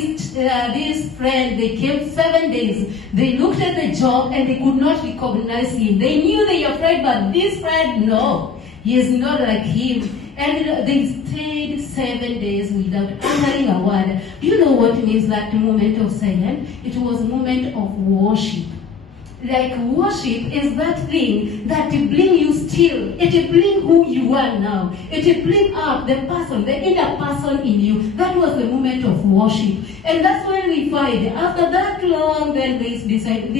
this friend, they came 7 days. They looked at the Job and they could not recognize him. They knew they were friend, but this friend, no, he is not like him. And they stayed 7 days without uttering a word. Do you know what means that moment of silence? It was a moment of worship. Like worship is that thing that bring you still. It bring who you are now. It bring up the person, the inner person in you. That was the moment of worship. And that's when we find, after that long, then this friend,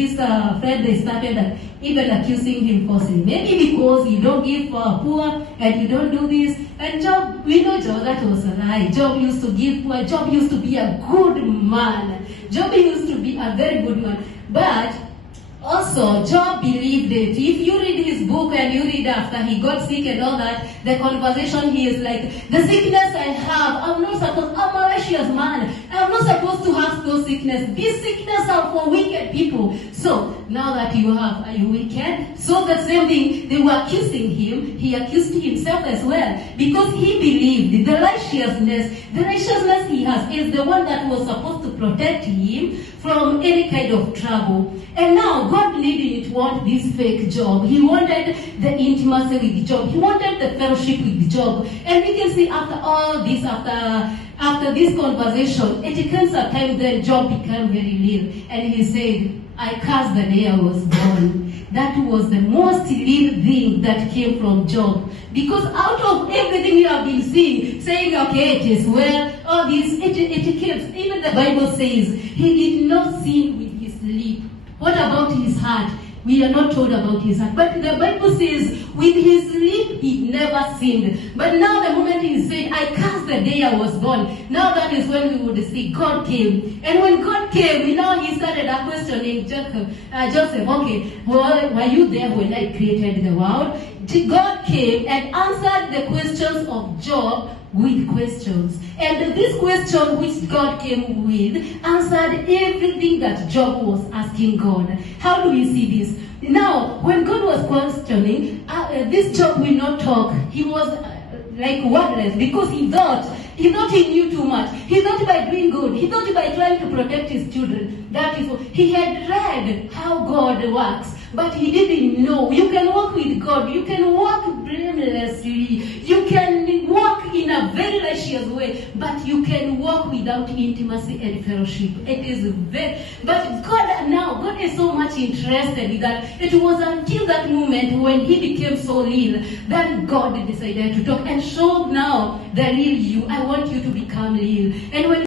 they started even accusing him falsely. Maybe because you don't give poor and you don't do this. And Job, we know Job, that was a lie. Job used to give poor. Job used to be a good man. Job used to be a very good man. But also, Job believed it. If you read his book and you read after he got sick and all that, the conversation he is like, the sickness I have, I'm a righteous man. I'm not supposed to have those sickness. These sickness are for wicked people. So, now that are you wicked? So the same thing, they were accusing him. He accused himself as well. Because he believed the righteousness he has is the one that was supposed to protect him from any kind of trouble. And now, God didn't want this fake Job. He wanted the intimacy with Job. He wanted the fellowship with Job. And we can see after all this, after this conversation, it comes a time that Job became very ill. And he said, I cursed the day I was born. That was the most real thing that came from Job. Because out of everything you have been seeing, saying, okay, it is well, all this, it keeps. Even the Bible says, he did not sin with his lip. What about his heart? We are not told about his heart. But the Bible says, with his lip, he never sinned. But now the moment he said, I cursed the day I was born. Now that is when we would see God came. And when God came, he started questioning Joseph, okay, well, were you there when I created the world? God came and answered the questions of Job with questions. And this question which God came with answered everything that Job was asking God. How do we see this? Now, when God was questioning, this Job will not talk. He was like wordless because he thought he knew too much. He thought by doing good. He thought by trying to protect his children. That is what he had read how God works. But he didn't know. You can walk with God. You can walk blamelessly. You can walk in a very righteous way. But you can walk without intimacy and fellowship. It is but God is so much interested in that. It was until that moment when he became so real that God decided to talk and show now the real you. I want you to become real. And when